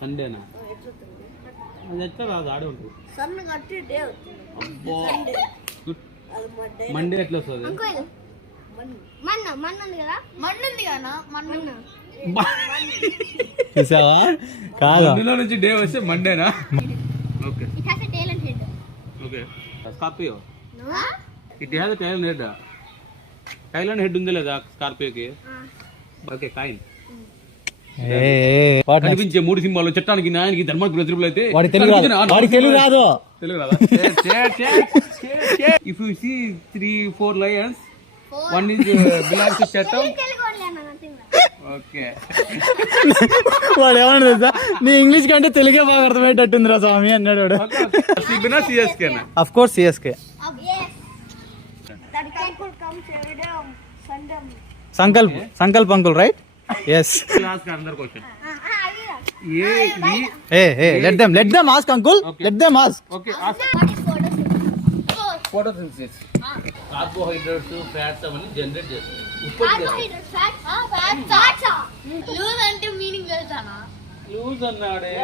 సండేనా అది ఎట్లా రాదు ఆడి ఉంటుంది మండే ఎట్లా వస్తుంది చూసావా కాదు అందులో నుంచి డే వస్తే మండేనా okay okay Scorpio it has tail and head tail and head ఉందా లేదా స్కార్పియోకి ఓకే కాయిన్ కనిపించే 3 సింహాలు చట్టానికి న్యాయానికి ధర్మానికి ప్రతిరూపాలు అయితే వాడికి తెలుగు రాదు if you see 3-4 lions one is belongs to చట్టం ఓకే వాడు ఏమన్నా తెలుసా నీ ఇంగ్లీష్ కంటే తెలుగే బాగా అర్థమయ్యేటట్టుందిరా స్వామి అన్నాడు వాడు of course CSK Sankalp uncle right yes another question let them ask uncle okay. Let them ask okay ask photosynthesis carbohydrates fats అవన్నీ జనరేట్ చేస్తాయి carbohydrates fats lose అంటే మీనింగ్ తెలుసానా లూజ్ అన్నాడే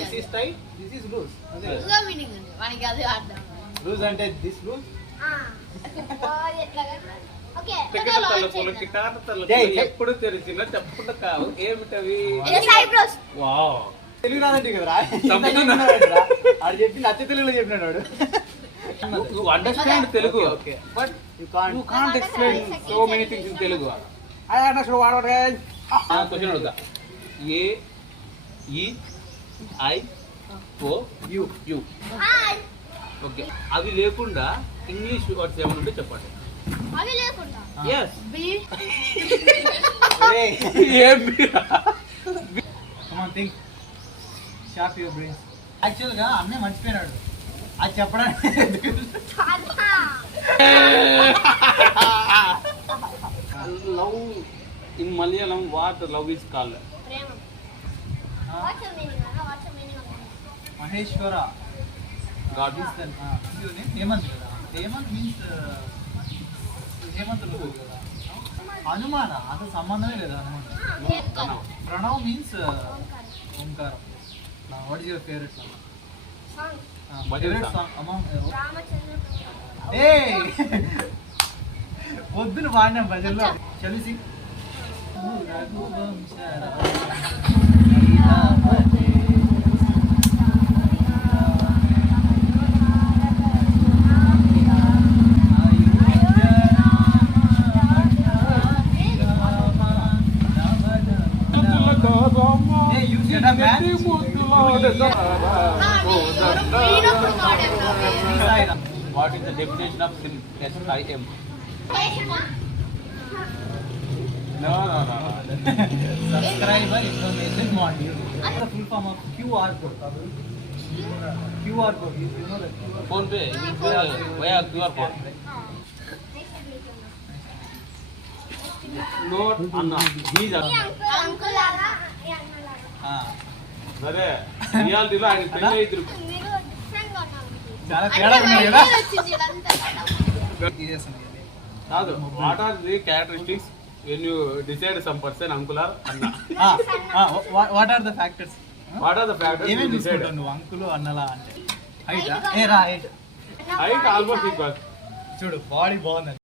this is tight this is loose ఇంకా meaning ఉంది మనకి అది అర్థం loose అంటే this loose ఎట్లా ఓకే ఎప్పుడు తెలిసిన తప్పకుండా కావు ఏమిటవి ఐబ్రోస్ వావ్ తెలుగు రాదండి కదరా ఆడు చెప్పి నచ్చ తెలుగులో చెప్పినాడు వాడు you understand Telugu okay but you can't explain so many things in Telugu I understand what question అడుగుతా A E I O U hi okay అవి లేకుండా ఇంగ్లీష్ వర్డ్స్ ఏమైనా ఉంటే చెప్పండి అవి లేకుండా yes be come on think sharp your brains actually గా అన్నీ మర్చిపోయినాడు అది చెప్పడానికి love in Malayalam what love is called ప్రేమ what's meaning Maheshwara God is the Hemant కదా హేమంత్ మీన్స్ హేమంత్ ఉంటుంది కదా హనుమాన అసలు సంబంధమే లేదు హనుమాన్ ప్రణవ్ మీన్స్ ఓంకారం what is your favourite song favourite song among ఏ పొద్దున పాడినాం భజనలో చలిసి what is the definition of SIM SIM no subscriber information module the full form of QR code you know that phone pay via QR code note anna he's uncle లాగా సరే రియాలిటీలో ఆయన పెళ్ళి ఇద్దరు మీరు డిఫరెంట్ గా ఉన్నారు చాలా తేడా ఉన్నాయి కదా వచ్చింది ఇదంతా కాదు what are the characteristics when you decide some person uncle or అన్న what are the factors what are the factors ఏమేమి చూసుకుంటావు నువ్వు అంకులు అన్నలా అంటే హైట్ ఏ రా హైట్ హైట్ ఆల్మోస్ట్ ఈక్వల్ చూడు బాడీ బాగుంది